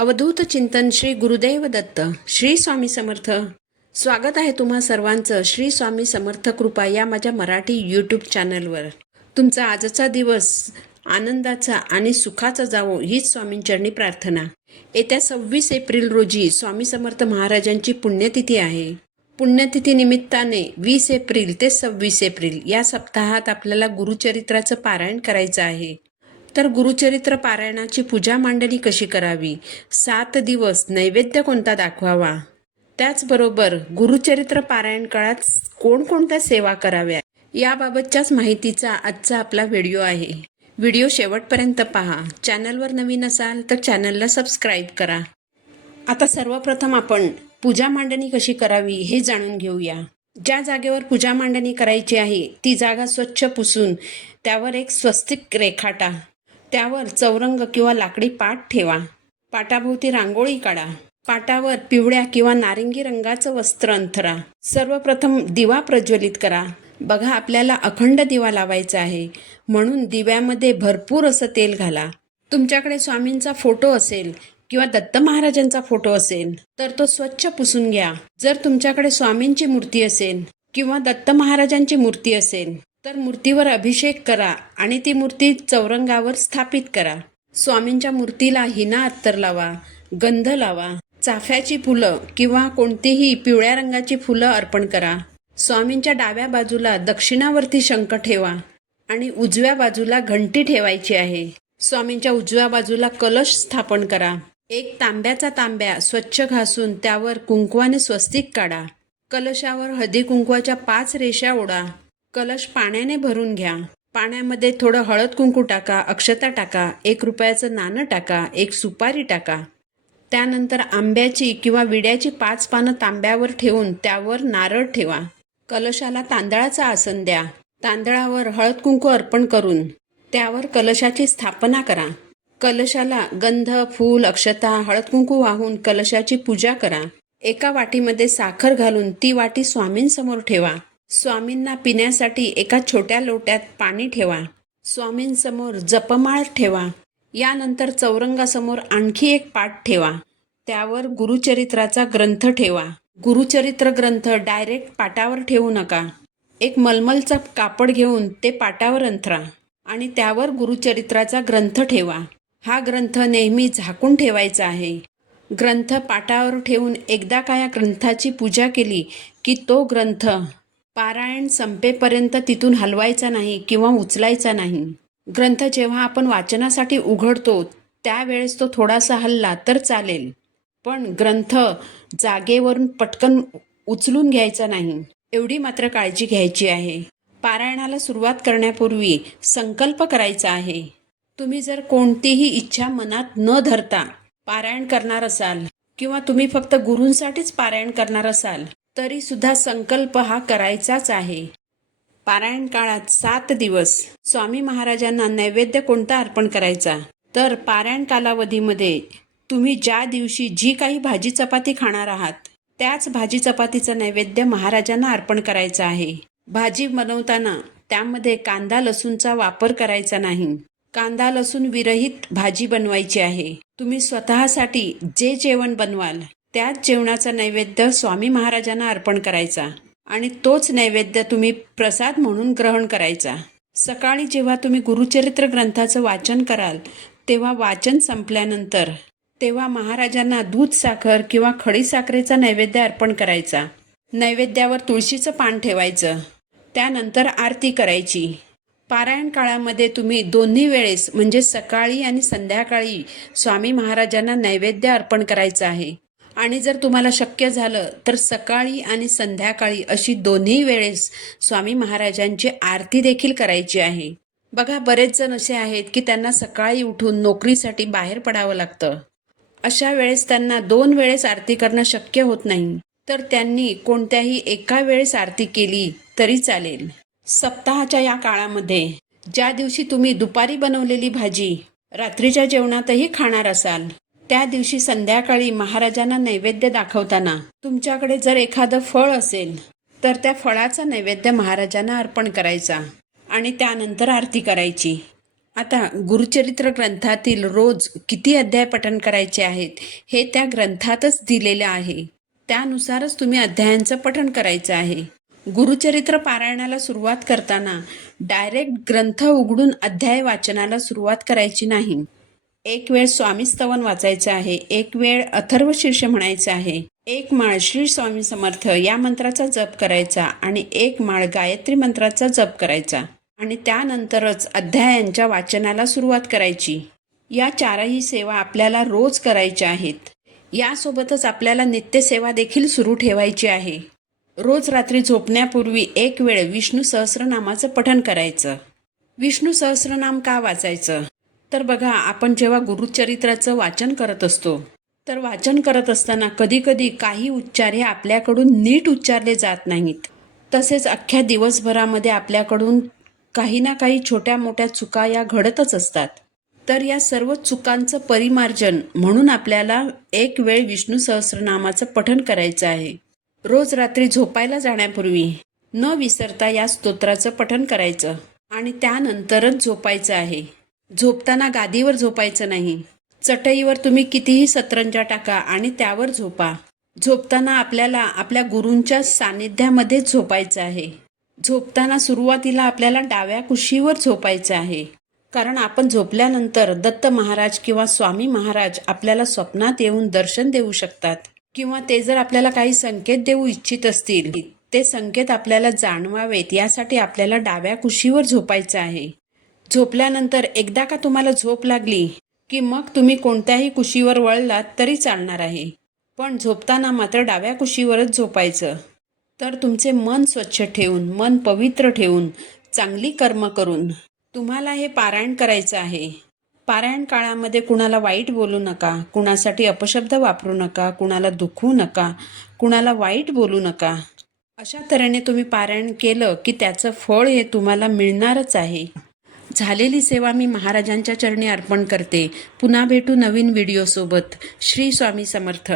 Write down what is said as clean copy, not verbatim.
अवधूत चिंतन श्री गुरुदेव दत्त श्री स्वामी समर्थ. स्वागत आहे तुम्हा सर्वांचं श्री स्वामी समर्थ कृपा या माझ्या मराठी यूट्यूब चॅनलवर. तुमचा आजचा दिवस आनंदाचा आणि सुखाचा जावो हीच स्वामींचरणी प्रार्थना. येत्या 26 एप्रिल रोजी स्वामी समर्थ महाराजांची पुण्यतिथी आहे. पुण्यतिथी निमित्ताने 20 एप्रिल ते 26 एप्रिल या सप्ताहात आपल्याला गुरुचरित्राचं पारायण करायचं आहे. तर गुरुचरित्र पारायणाची पूजा मांडणी कशी करावी, 7 दिवस नैवेद्य कोणता दाखवावा, त्याचबरोबर गुरुचरित्र पारायण काळात कोणकोणत्या सेवा कराव्या याबाबतच्याच माहितीचा आजचा आपला व्हिडिओ आहे. व्हिडिओ शेवटपर्यंत पहा. चॅनलवर नवीन असाल तर चॅनलला सबस्क्राईब करा. आता सर्वप्रथम आपण पूजा मांडणी कशी करावी हे जाणून घेऊया. ज्या जागेवर पूजा मांडणी करायची आहे ती जागा स्वच्छ पुसून त्यावर एक स्वस्तिक रेखाटा. त्यावर चौरंग किंवा लाकडी पाट ठेवा. पाटाभोवती रांगोळी काढा. पाटावर पिवळ्या किंवा नारिंगी रंगाचं वस्त्र अंथरा. सर्वप्रथम दिवा प्रज्वलित करा. बघा, आपल्याला अखंड दिवा लावायचा आहे म्हणून दिव्यामध्ये भरपूर असं तेल घाला. तुमच्याकडे स्वामींचा फोटो असेल किंवा दत्त महाराजांचा फोटो असेल तर तो स्वच्छ पुसून घ्या. जर तुमच्याकडे स्वामींची मूर्ती असेल किंवा दत्त महाराजांची मूर्ती असेल तर मूर्तीवर अभिषेक करा आणि ती मूर्ती चौरंगावर स्थापित करा. स्वामींच्या मूर्तीला हिना अत्तर लावा, गंध लावा, चाफ्याची फुलं किंवा कोणतीही पिवळ्या रंगाची फुलं अर्पण करा. स्वामींच्या डाव्या बाजूला दक्षिणावर्ती शंख ठेवा आणि उजव्या बाजूला घंटी ठेवायची आहे. स्वामींच्या उजव्या बाजूला कलश स्थापन करा. एक तांब्याचा तांब्या स्वच्छ घासून त्यावर कुंकवाने स्वस्तिक काढा. कलशावर हळदी कुंकवाच्या 5 रेषा ओढा. कलश पाण्याने भरून घ्या. पाण्यामध्ये थोडं हळद कुंकू टाका, अक्षता टाका, 1 रुपयाचं नाणं टाका, 1 सुपारी टाका. त्यानंतर आंब्याची किंवा विड्याची 5 पानं तांब्यावर ठेवून त्यावर नारळ ठेवा. कलशाला तांदळाचं आसन द्या. तांदळावर हळद कुंकू अर्पण करून त्यावर कलशाची स्थापना करा. कलशाला गंध, फूल, अक्षता, हळद कुंकू वाहून कलशाची पूजा करा. एका वाटीमध्ये साखर घालून ती वाटी स्वामींसमोर ठेवा. स्वामींना पिण्यासाठी एका छोट्या लोट्यात पाणी ठेवा. स्वामींसमोर जपमाळ ठेवा. यानंतर चौरंगासमोर आणखी एक पाट ठेवा. त्यावर गुरुचरित्राचा ग्रंथ ठेवा. गुरुचरित्र ग्रंथ डायरेक्ट पाटावर ठेवू नका. एक मलमलचं कापड घेऊन ते पाटावर अंथरा आणि त्यावर गुरुचरित्राचा ग्रंथ ठेवा. हा ग्रंथ नेहमी झाकून ठेवायचा आहे. ग्रंथ पाटावर ठेवून एकदा का या ग्रंथाची पूजा केली की तो ग्रंथ पारायण संपेपर्यंत तिथून हलवायचा नाही किंवा उचलायचा नाही. ग्रंथ जेव्हा आपण वाचनासाठी उघडतो त्यावेळेस तो थोडासा हलला तर चालेल, पण ग्रंथ जागेवरून पटकन उचलून घ्यायचा नाही, एवढी मात्र काळजी घ्यायची आहे. पारायणाला सुरुवात करण्यापूर्वी संकल्प करायचा आहे. तुम्ही जर कोणतीही इच्छा मनात न धरता पारायण करणार असाल किंवा तुम्ही फक्त गुरूंसाठीच पारायण करणार असाल तरी सुद्धा संकल्प हा करायचाच आहे. पारायण काळात 7 दिवस स्वामी महाराजांना नैवेद्य कोणता अर्पण करायचा, तर पारायण कालावधीमध्ये तुम्ही ज्या दिवशी जी काही भाजी चपाती खाणार आहात त्याच भाजी चपातीचं नैवेद्य महाराजांना अर्पण करायचं आहे. भाजी बनवताना त्यामध्ये कांदा लसूणचा वापर करायचा नाही. कांदा लसूण विरहित भाजी बनवायची आहे. तुम्ही स्वतःसाठी जे जेवण बनवाल त्याच जेवणाचा नैवेद्य स्वामी महाराजांना अर्पण करायचा आणि तोच नैवेद्य तुम्ही प्रसाद म्हणून ग्रहण करायचा. सकाळी जेव्हा तुम्ही गुरुचरित्र ग्रंथाचं वाचन कराल तेव्हा वाचन संपल्यानंतर तेव्हा महाराजांना दूध साखर किंवा खडीसाखरेचा नैवेद्य अर्पण करायचा. नैवेद्यावर तुळशीचं पान ठेवायचं. त्यानंतर आरती करायची. पारायण काळामध्ये तुम्ही दोन्ही वेळेस म्हणजे सकाळी आणि संध्याकाळी स्वामी महाराजांना नैवेद्य अर्पण करायचं आहे. आणि जर तुम्हाला शक्य झालं तर सकाळी आणि संध्याकाळी अशी दोन्ही वेळेस स्वामी महाराजांची आरती देखील करायची आहे. बघा, बरेच जण असे आहेत की त्यांना सकाळी उठून नोकरीसाठी बाहेर पडावं लागतं. अशा वेळेस त्यांना 2 वेळेस आरती करणं शक्य होत नाही, तर त्यांनी कोणत्याही एका वेळेस आरती केली तरी चालेल. सप्ताहाच्या या काळामध्ये ज्या दिवशी तुम्ही दुपारी बनवलेली भाजी रात्रीच्या जेवणातही खाणार असाल त्या दिवशी संध्याकाळी महाराजांना नैवेद्य दाखवताना तुमच्याकडे जर एखादं फळ असेल तर त्या फळाचा नैवेद्य महाराजांना अर्पण करायचा आणि त्यानंतर आरती करायची. आता गुरुचरित्र ग्रंथातील रोज किती अध्याय पठण करायचे आहेत हे त्या ग्रंथातच दिलेले आहे. त्यानुसारच तुम्ही अध्यायांचं पठण करायचं आहे. गुरुचरित्र पारायणाला सुरुवात करताना डायरेक्ट ग्रंथ उघडून अध्याय वाचनाला सुरुवात करायची नाही. एक वेळ स्वामी स्तवन वाचायचं आहे, एक वेळ अथर्व शीर्ष म्हणायचं आहे, एक माळ श्री स्वामी समर्थ या मंत्राचा जप करायचा आणि एक माळ गायत्री मंत्राचा जप करायचा आणि त्यानंतरच अध्यायांच्या वाचनाला सुरुवात करायची. या चारही सेवा आपल्याला रोज करायच्या आहेत. यासोबतच आपल्याला नित्यसेवा देखील सुरू ठेवायची आहे. रोज रात्री झोपण्यापूर्वी एक वेळ विष्णू सहस्रनामाचं पठण करायचं. विष्णू सहस्रनाम का वाचायचं? तर बघा, आपण जेव्हा गुरुचरित्राचं वाचन करत असतो तर वाचन करत असताना कधीकधी काही उच्चार हे आपल्याकडून नीट उच्चारले जात नाहीत. तसेच अख्ख्या दिवसभरामध्ये आपल्याकडून काही ना काही छोट्या मोठ्या चुका या घडतच असतात. तर या सर्व चुकांचं परिमार्जन म्हणून आपल्याला एक वेळ विष्णू सहस्रनामाचं पठण करायचं आहे. रोज रात्री झोपायला जाण्यापूर्वी न विसरता या स्तोत्राचं पठण करायचं आणि त्यानंतरच झोपायचं आहे. झोपताना गादीवर झोपायचं नाही. चटईवर तुम्ही कितीही सतरंजा टाका आणि त्यावर झोपा. झोपताना आपल्याला आपल्या गुरूंच्या सानिध्यामध्येच झोपायचं आहे. झोपताना सुरुवातीला आपल्याला डाव्या कुशीवर झोपायचं आहे. कारण आपण झोपल्यानंतर दत्त महाराज किंवा स्वामी महाराज आपल्याला स्वप्नात येऊन दर्शन देऊ शकतात किंवा ते जर आपल्याला काही संकेत देऊ इच्छित असतील, ते संकेत आपल्याला जाणवावेत यासाठी आपल्याला डाव्या कुशीवर झोपायचं आहे. झोपल्यानंतर एकदा का तुम्हाला झोप लागली की मग तुम्ही कोणत्याही कुशीवर वळलात तरी चालणार आहे, पण झोपताना मात्र डाव्या कुशीवरच झोपायचं. तर तुमचे मन स्वच्छ ठेवून, मन पवित्र ठेवून, चांगली कर्म करून तुम्हाला हे पारायण करायचं आहे. पारायण काळामध्ये कुणाला वाईट बोलू नका, कुणासाठी अपशब्द वापरू नका, कुणाला दुखवू नका, कुणाला वाईट बोलू नका. अशा तऱ्हेने तुम्ही पारायण केलं की त्याचं फळ हे तुम्हाला मिळणारच आहे. झालेली सेवा मी महाराजांच्या चरणी अर्पण करते. पुन्हा भेटू नवीन व्हिडिओसोबत. श्री स्वामी समर्थ.